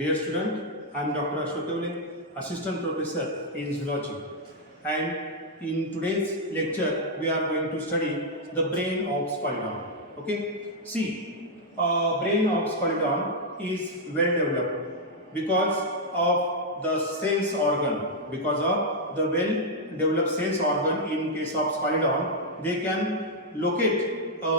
Dear student, I am Dr. Ashok Kevle, Assistant Professor in Zoology, and in today's lecture we are going to study the brain of Squalidon. Okay, see, brain of Squalidon is well developed because of the sense organ. Because of the well developed sense organ in case of Squalidon, they can locate a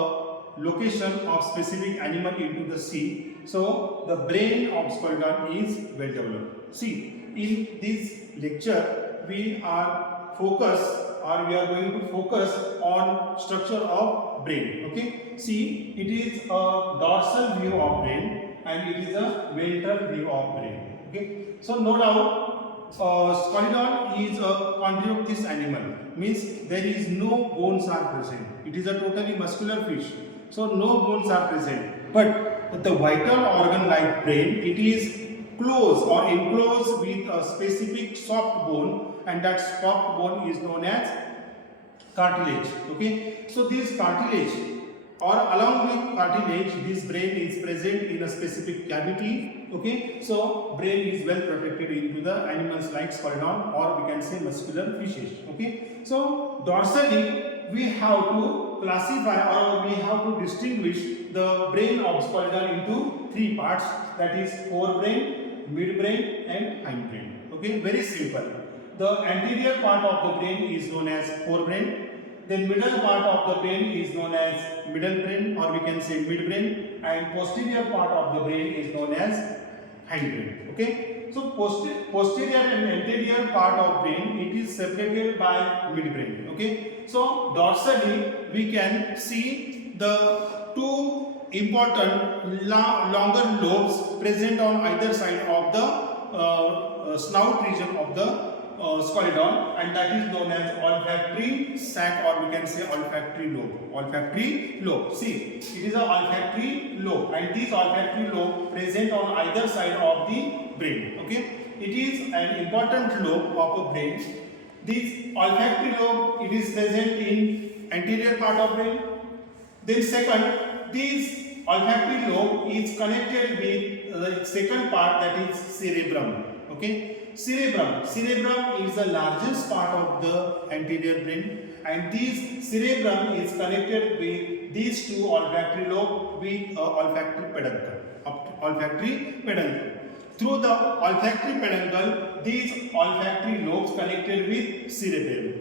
location of specific animal into the sea. So the brain of Squalidon is well developed. See, in this lecture we are going to focus on structure of brain. Okay, see, it is a dorsal view of brain and it is a ventral view of brain. Okay, so no doubt Squalidon is a chondrioctys animal, means there is no bones are present. It is a totally muscular fish, so no bones are present. But the vital organ like brain, it is close or enclosed with a specific soft bone, and that soft bone is known as cartilage. Okay, so this cartilage or along with cartilage, this brain is present in a specific cavity. Okay, so brain is well protected into the animals like Squalidon, or we can say muscular fishes. Okay, so dorsally we have to classify or we have to distinguish the brain of Squalidon into three parts, that is forebrain, midbrain and hindbrain. Okay, very simple. The anterior part of the brain is known as forebrain. The middle part of the brain is known as middle brain, or we can say midbrain, and posterior part of the brain is known as hindbrain. Okay, so posterior and anterior part of brain, it is separated by midbrain. Okay, so dorsally we can see the two important longer lobes present on either side of the snout region of the Squalidon, and that is known as olfactory sac, or we can say olfactory lobe. Olfactory lobe. See, it is a olfactory lobe, and this olfactory lobe present on either side of the brain. Okay, it is an important lobe of a brain. This olfactory lobe, it is present in anterior part of brain. Then second, this olfactory lobe is connected with the second part, that is cerebrum. Okay, cerebrum is the largest part of the anterior brain, and this cerebrum is connected with these two olfactory lobe with olfactory peduncle. Through the olfactory peduncle, these olfactory lobes connected with cerebellum.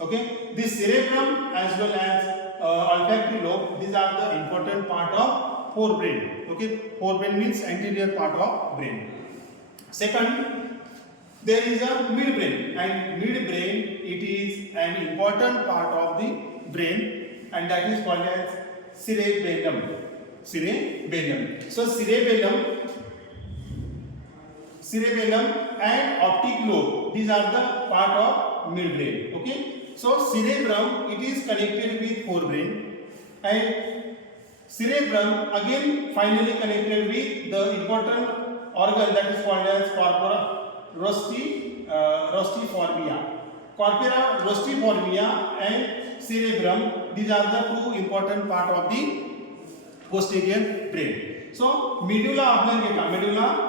Okay, this cerebrum as well as olfactory lobe, these are the important part of forebrain. Okay, forebrain means anterior part of brain. Second, there is a midbrain, and midbrain, it is an important part of the brain, and that is called as cerebellum. So cerebellum and optic lobe, these are the part of midbrain. Okay, so cerebrum, it is connected with forebrain, and cerebrum again finally connected with the important organ that is called as corpora rostiformia. Corpora rostiformia and cerebrum, these are the two important part of the posterior brain. So medulla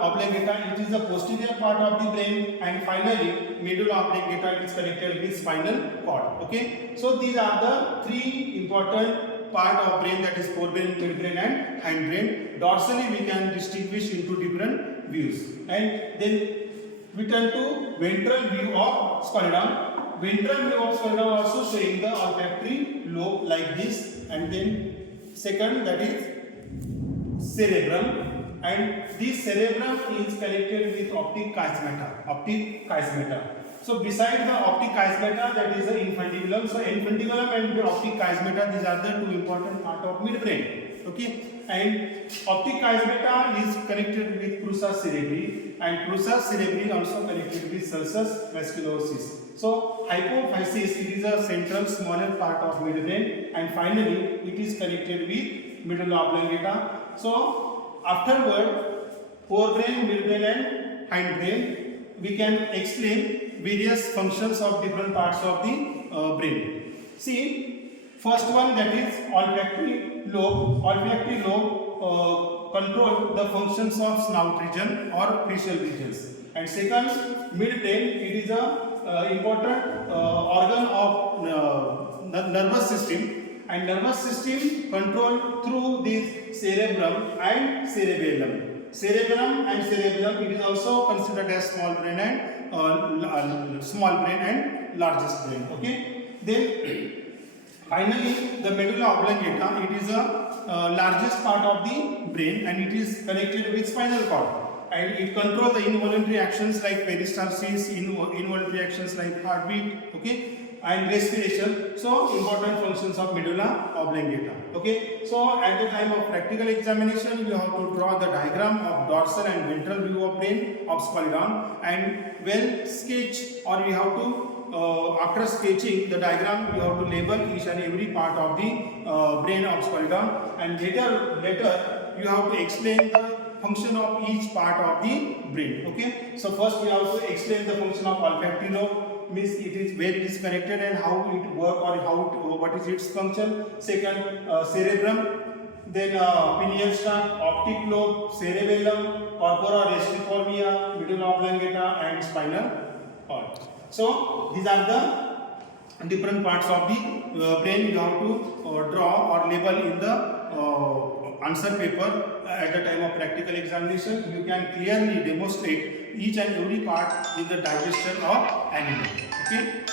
oblongata, it is the posterior part of the brain, and finally medulla oblongata, it is connected with spinal cord. Okay, so these are the three important part of brain, that is forebrain, midbrain and hindbrain. Dorsally we can distinguish into different views, and then we turn to ventral view of Squalidon. Ventral view of Squalidon also showing the olfactory lobe like this, and then second, that is cerebrum, and this cerebrum is connected with optic chiasmata. So beside the optic chiasmata, that is the infundibulum. So infundibulum and the optic chiasmata, these are the two important part of midbrain. Okay, and optic chiasmata is connected with prusa cerebri, and prusa cerebri also connected with sulcus musculosus. So hypophysis, it is a central smaller part of midbrain, and finally it is connected with medulla oblongata. So afterward, forebrain, midbrain and hindbrain, we can explain various functions of different parts of the brain. See, first one, that is olfactory lobe. Olfactory lobe control the functions of snout region or facial regions. And second, midbrain, it is a important organ of nervous system, and nervous system controlled through this cerebrum and cerebellum. Cerebrum and cerebellum, it is also considered as small brain and largest brain. Okay. Then finally, the medulla oblongata, it is a largest part of the brain, and it is connected with spinal cord, and it controls the involuntary actions like peristalsis, involuntary actions like heartbeat, okay, and respiration. So important functions of medulla oblongata. Okay, so at the time of practical examination, you have to draw the diagram of dorsal and ventral view of brain of Spalidon, and well sketch, or you have to after sketching the diagram, you have to label each and every part of the brain of Spalidon, and later you have to explain the function of each part of the brain. Okay, so first we have to explain the function of olfactory lobe, means it is where it is connected and how it work, or what is its function. Second, cerebrum, then pineal struct, optic lobe, cerebellum, corpora restiformia, medulla oblongata, and spinal cord. So these are the different parts of the brain you have to draw or label in the answer paper. At the time of practical examination, you can clearly demonstrate each and every part in the digestion of animal. Okay.